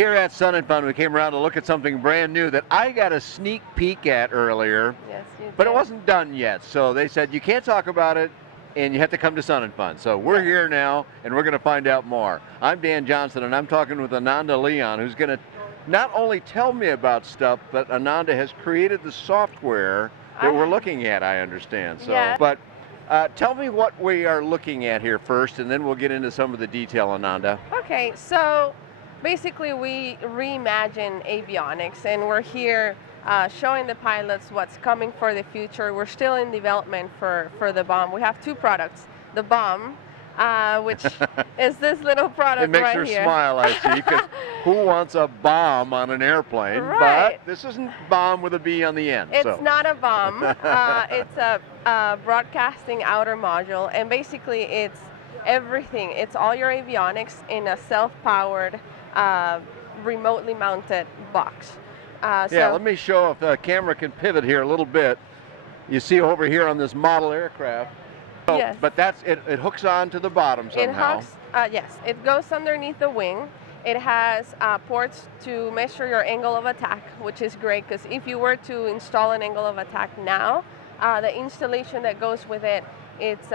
Here at Sun and Fun, we came around to look at something brand new that I got a sneak peek at earlier. Yes, you did. But it wasn't done yet, so they said you can't talk about it and you have to come to Sun and Fun. So we're here now and we're going to find out more. I'm Dan Johnson and I'm talking with Ananda Leon, who's going to not only tell me about stuff, but Ananda has created the software that we're looking at, I understand. So, Yeah. But tell me what we are looking at here first, and then we'll get into some of the detail, Ananda. Okay, so basically we reimagine avionics, and we're here showing the pilots what's coming for the future. We're still in development for the bomb. We have two products. The bomb, which is this little product It makes right her here. smile, I see, because who wants a bomb on an airplane? Right. But this isn't bomb with a B on the end. It's not a bomb. It's a broadcasting outer module, and basically it's everything. It's all your avionics in a self-powered, remotely mounted box. Yeah, let me show if the camera can pivot here a little bit. You see over here on this model aircraft. Oh, yes. But that's it hooks on to the bottom somehow. It hooks, yes, it goes underneath the wing. It has ports to measure your angle of attack, which is great because if you were to install an angle of attack now, the installation that goes with it, it's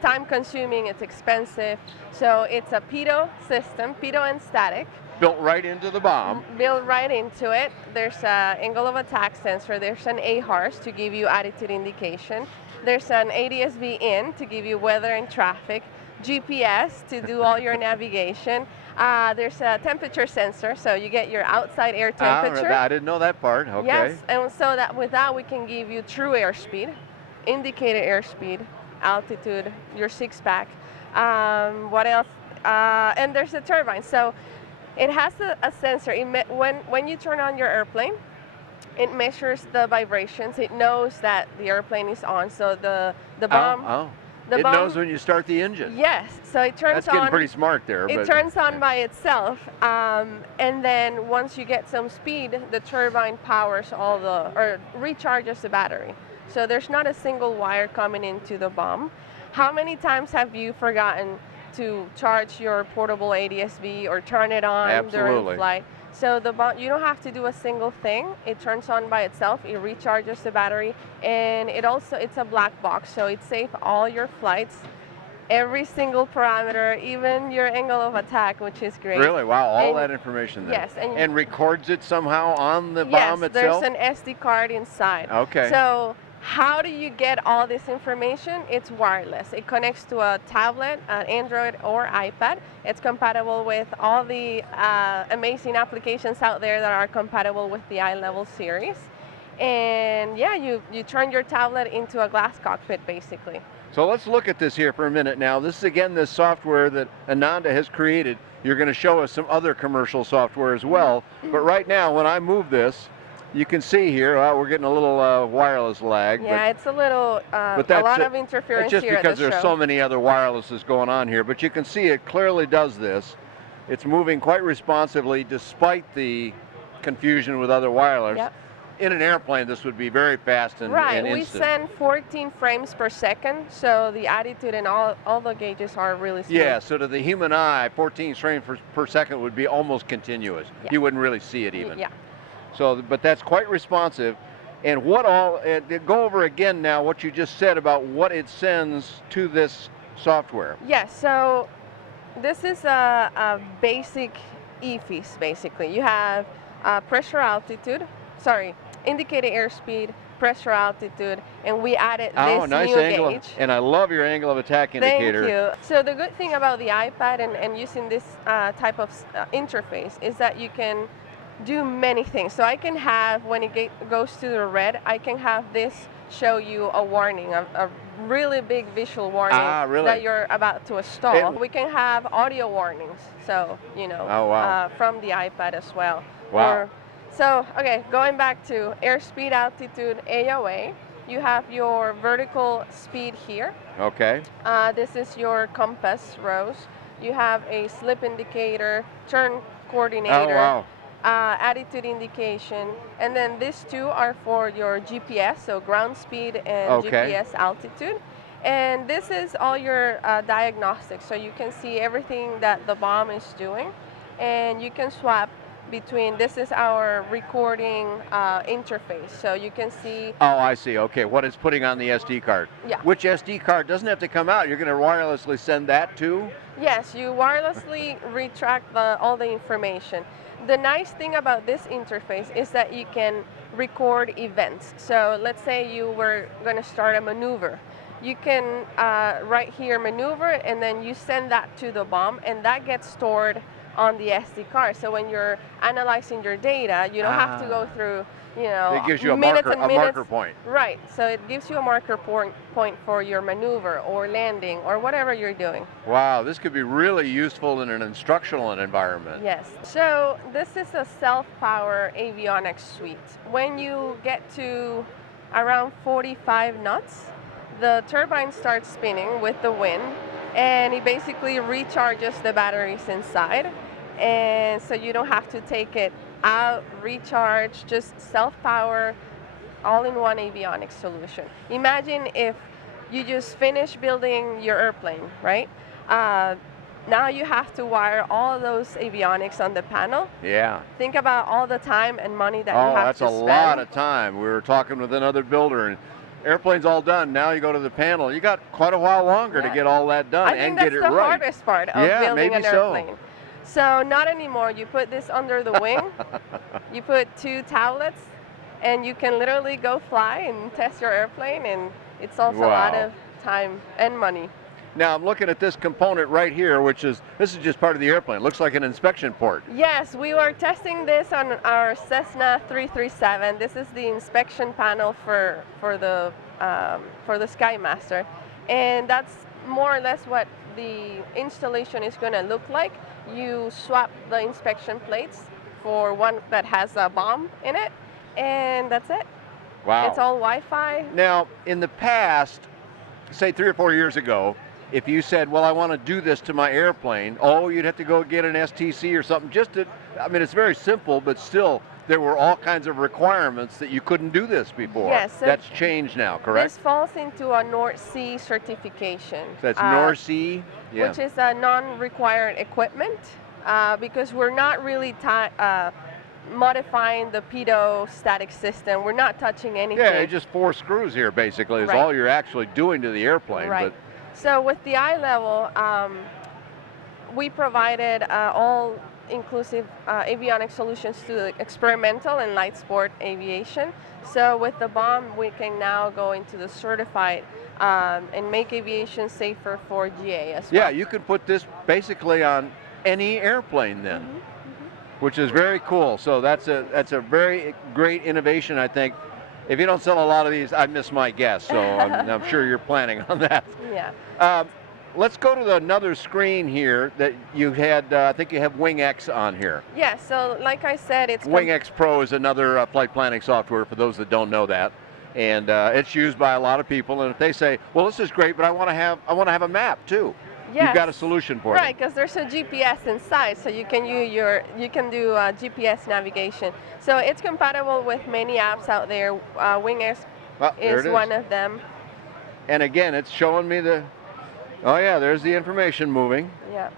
time consuming, it's expensive. So it's a pitot system, pitot and static. Built right into the bomb. Built right into it. There's an angle of attack sensor. There's an AHRS to give you attitude indication. There's an ADS-B in to give you weather and traffic. GPS to do all your navigation. There's a temperature sensor, so you get your outside air temperature. I didn't know that part. Okay. Yes, and so that with that we can give you true airspeed, indicated airspeed, altitude, your six-pack. What else? And there's a turbine. So it has a sensor. When you turn on your airplane, it measures the vibrations. It knows that the airplane is on. So the bomb. It knows when you start the engine. Yes, so it turns on. That's getting pretty smart there. It turns on by itself, and then once you get some speed, the turbine powers or recharges the battery. So there's not a single wire coming into the bomb. How many times have you forgotten to charge your portable ADS-B or turn it on during flight? So the bomb, you don't have to do a single thing. It turns on by itself. It recharges the battery, and it's a black box, so it saves all your flights, every single parameter, even your angle of attack, which is great. Really? Wow, all that information there. Yes. And records it somehow on the bomb itself? Yes, there's an SD card inside. Okay. So how do you get all this information? It's wireless. It connects to a tablet, an Android or iPad. It's compatible with all the amazing applications out there that are compatible with the iLevel series. And yeah, you turn your tablet into a glass cockpit basically. So let's look at this here for a minute now. This is again this software that Ananda has created. You're going to show us some other commercial software as well. But right now, when I move this, you can see here, we're getting a little wireless lag. Yeah, it's a little, a lot of interference here at the show. Just because there's so many other wirelesses going on here, but you can see it clearly does this. It's moving quite responsively despite the confusion with other wireless. Yep. In an airplane, this would be very fast and instant. We send 14 frames per second, so the attitude and all the gauges are really smooth. Yeah, so to the human eye, 14 frames per second would be almost continuous. Yeah. You wouldn't really see it even. Yeah. So, but that's quite responsive. And go over again now what you just said about what it sends to this software. Yes, so this is a basic EFIS basically. You have indicated airspeed, pressure, altitude, and we added this nice new angle gauge. And I love your angle of attack indicator. Thank you. So the good thing about the iPad and using this type of interface is that you can do many things. So I can have, when it goes to the red, I can have this show you a warning, a really big visual warning that you're about to stall. We can have audio warnings, so, from the iPad as well. Wow. Okay, going back to airspeed, altitude, AOA, you have your vertical speed here. Okay. This is your compass rose. You have a slip indicator, turn coordinator. Oh, wow. Attitude indication, and then these two are for your GPS, so ground speed and GPS altitude. And this is all your diagnostics, so you can see everything that the bomb is doing. and you can swap between, this is our recording interface, so you can see. Oh, I see. Okay, what it's putting on the SD card. Yeah. Which SD card doesn't have to come out. You're going to wirelessly send that to? Yes, you wirelessly retract all the information. The nice thing about this interface is that you can record events. So let's say you were going to start a maneuver. You can right here maneuver, and then you send that to the BOM, and that gets stored on the SD card. So when you're analyzing your data, you don't have to go through, it gives you a minutes marker, and minutes. marker point. Right. So it gives you a marker point for your maneuver or landing or whatever you're doing. Wow, this could be really useful in an instructional environment. Yes. So this is a self-power avionics suite. When you get to around 45 knots, the turbine starts spinning with the wind, and it basically recharges the batteries inside. And so you don't have to take it out, recharge, just self-power, all-in-one avionics solution. Imagine if you just finished building your airplane, right? Now you have to wire all those avionics on the panel. Yeah. Think about all the time and money that you have to spend. Oh, that's a lot of time. We were talking with another builder, and airplane's all done. Now you go to the panel. You got quite a while longer to get all that done and get it right. I think that's the hardest part of building an airplane. So not anymore. You put this under the wing. You put 2 tablets, and you can literally go fly and test your airplane, and it's also a lot of time and money. Now I'm looking at this component right here, this is just part of the airplane. It looks like an inspection port. Yes, we were testing this on our Cessna 337. This is the inspection panel for the Skymaster, and that's more or less what the installation is going to look like. You swap the inspection plates for one that has a BOM in it, and that's it. Wow. It's all Wi-Fi. Now, in the past, say 3 or 4 years ago, if you said, well, I want to do this to my airplane, you'd have to go get an STC or something it's very simple, but still, there were all kinds of requirements that you couldn't do this before. Yes. So that's changed now, correct? This falls into a NORSEE certification. So that's NORSEE? Yeah. Which is a non-required equipment, because we're not really modifying the pitot static system. We're not touching anything. Yeah, it's just 4 screws here, basically, is all you're actually doing to the airplane. Right. So with the eye level, we provided all-inclusive avionic solutions to the experimental and light sport aviation. So with the BOM, we can now go into the certified and make aviation safer for GA as well. Yeah, you can put this basically on any airplane then, which is very cool. So that's a very great innovation, I think. If you don't sell a lot of these, I miss my guess, so I'm sure you're planning on that. Yeah. Let's go to another screen here that you had, I think you have WingX on here. Yeah, so like I said, it's... WingX Pro is another flight planning software for those that don't know that. And it's used by a lot of people, and if they say, well, this is great, but I want to have a map too. Yes. You've got a solution for it. Right, because there's a GPS inside, so you can do GPS navigation. So it's compatible with many apps out there. WingX is one of them. And again, it's showing me oh yeah, there's the information moving. Yeah.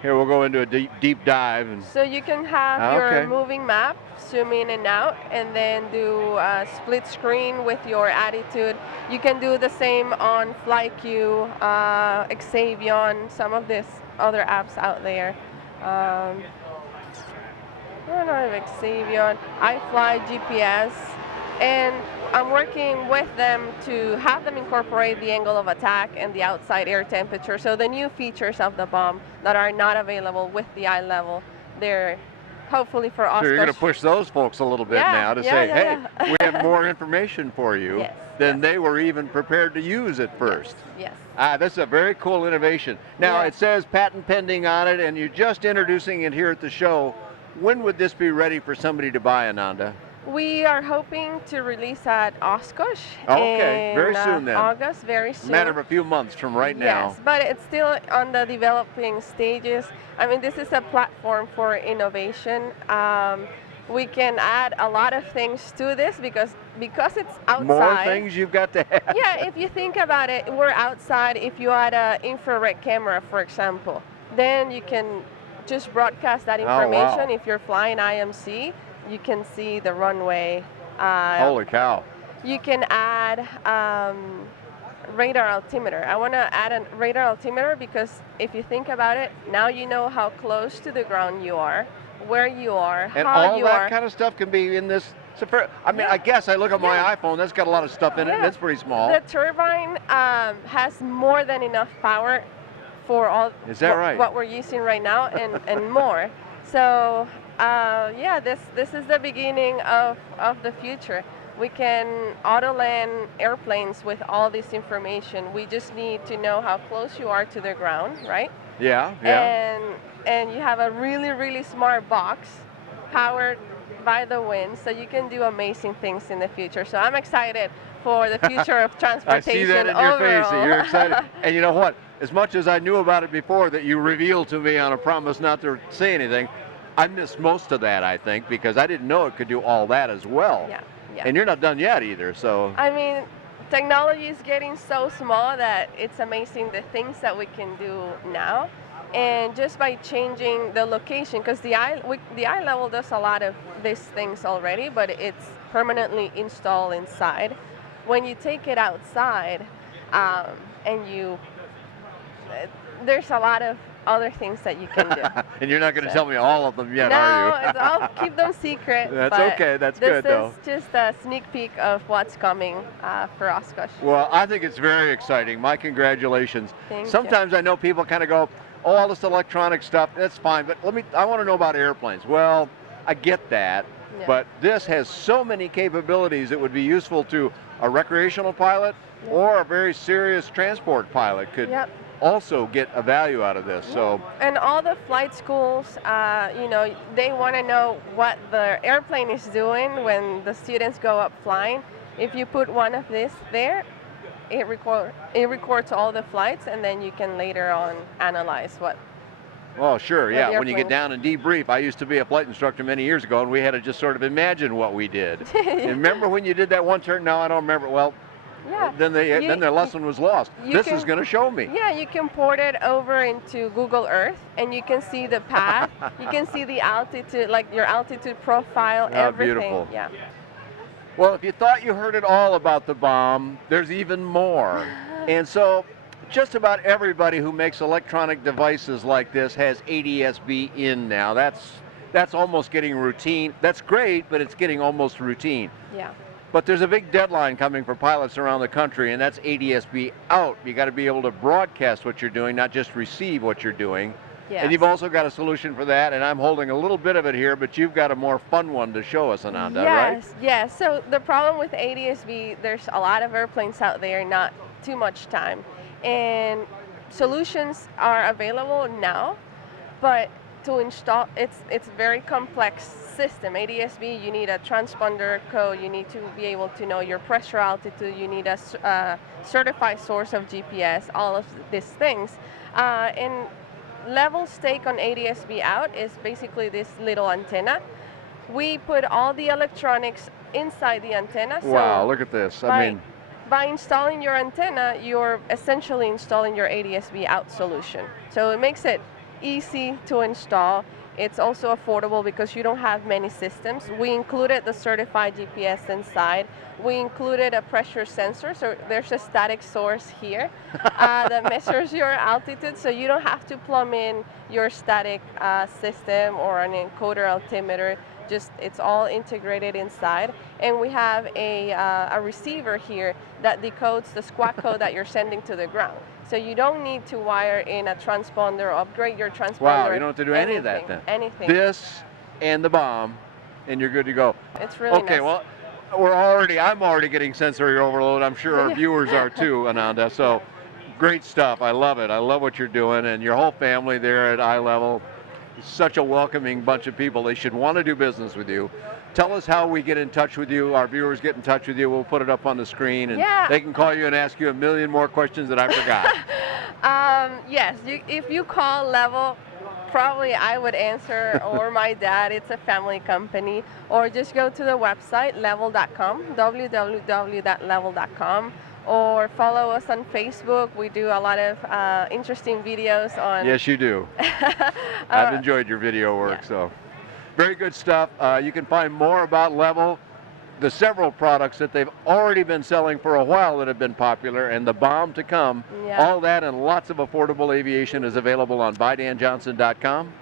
Here we'll go into a deep dive. So you can have your moving map, zoom in and out, and then do a split screen with your attitude. You can do the same on FlyQ, Avion, some of these other apps out there. I don't know if Avion, iFly, GPS, and I'm working with them to have them incorporate the angle of attack and the outside air temperature. So the new features of the BOM that are not available with the eye level, they're hopefully for us. So you're going to push those folks a little bit now to say, hey, we have more information for you than they were even prepared to use at first. Yes. This is a very cool innovation. Now it says patent pending on it, and you're just introducing it here at the show. When would this be ready for somebody to buy, Ananda? We are hoping to release at Oshkosh in very soon then. August, very soon. Matter of a few months from right now. Yes, but it's still on the developing stages. I mean, this is a platform for innovation. We can add a lot of things to this because it's outside. More things you've got to add. Yeah, if you think about it, we're outside. If you add an infrared camera, for example, then you can just broadcast that Oh, wow. information. If you're flying IMC, you can see the runway. Holy cow. You can add radar altimeter. I want to add a radar altimeter because if you think about it, now you know how close to the ground you are, where you are, And how all you that are. kind of stuff can be in this. I mean, Yeah. I guess I look at my Yeah. iPhone, that's got a lot of stuff in it, and Yeah. it's pretty small. The turbine has more than enough power for all Is that right? what we're using right now and more. So yeah, this is the beginning of the future. We can auto land airplanes with all this information. We just need to know how close you are to the ground, right? Yeah. And you have a really, really smart box powered by the wind, so you can do amazing things in the future. So I'm excited for the future of I transportation. see that in your face, that overall. you're excited. And you know what? As much as I knew about it before that you revealed to me on a promise not to say anything, I missed most of that, I think, because I didn't know it could do all that as well. Yeah, yeah. And you're not done yet either, so. I mean, technology is getting so small that it's amazing the things that we can do now. And just by changing the location, because the eye level does a lot of these things already, but it's permanently installed inside. When you take it outside, and there's a lot of other things that you can do. And you're not going to tell me all of them yet, No, are you? I'll keep them secret. That's but okay, that's good though. This is just a sneak peek of what's coming for Oshkosh. Well, I think it's very exciting. My congratulations. Thank you. Sometimes I know people kind of go, oh, all this electronic stuff, that's fine, but I want to know about airplanes. Well, I get that, Yeah. but this has so many capabilities that would be useful to a recreational pilot or a very serious transport pilot could Yep. also get a value out of this. So, and all the flight schools, you know, they want to know what the airplane is doing when the students go up flying. If you put one of this there, it records all the flights, and then you can later on analyze what. oh, sure, What yeah. the When you get airplane- down and debrief, I used to be a flight instructor many years ago, and we had to just sort of imagine what we did. And remember when you did that one turn? No, I don't remember. Well, Yeah. then their lesson was lost. you This can- is going to show me. Yeah, you can port it over into Google Earth, and you can see the path. You can see the altitude, like your altitude profile, Oh, everything. beautiful. Yeah. Well, if you thought you heard it all about the bomb, there's even more. And so just about everybody who makes electronic devices like this has ADS-B in now. That's almost getting routine. That's great, but it's getting almost routine. Yeah. But there's a big deadline coming for pilots around the country, and that's ADS-B out. You got to be able to broadcast what you're doing, not just receive what you're doing. Yes. And you've also got a solution for that, and I'm holding a little bit of it here, but you've got a more fun one to show us, Ananda, right? Yes, yes. So the problem with ADS-B, there's a lot of airplanes out there, not too much time. And solutions are available now, but to install, it's a very complex system. ADS-B, you need a transponder code, you need to be able to know your pressure altitude, you need a certified source of GPS, all of these things. And Levil's take on ADS-B out is basically this little antenna. We put all the electronics inside the antenna. Wow, so look at this. by installing your antenna, you're essentially installing your ADS-B out solution. So it makes it easy to install. It's also affordable because you don't have many systems. We included the certified GPS inside. We included a pressure sensor, so there's a static source here that measures your altitude, so you don't have to plumb in your static system or an encoder altimeter. Just it's all integrated inside, and we have a receiver here that decodes the squawk code that you're sending to the ground. So you don't need to wire in a transponder or upgrade your transponder. Wow, you don't have to do any of that then. Anything. This and the bomb, and you're good to go. It's really Okay, nice. well, I'm already getting sensory overload. I'm sure our viewers are too, Ananda. So great stuff. I love it. I love what you're doing, and your whole family there at eye level. Such a welcoming bunch of people. They should want to do business with you. Tell us how we get in touch with you. Our viewers get in touch with you. We'll put it up on the screen, and they can call you and ask you a million more questions that I forgot. Yes, if you call Levil, probably I would answer, or my dad. It's a family company. Or just go to the website, levil.com, www.levil.com. or follow us on Facebook. We do a lot of interesting videos on. Yes, you do. I've enjoyed your video work, yeah. so very good stuff. You can find more about Levil, the several products that they've already been selling for a while that have been popular, and the bomb to come. Yeah. All that and lots of affordable aviation is available on buydanjohnson.com.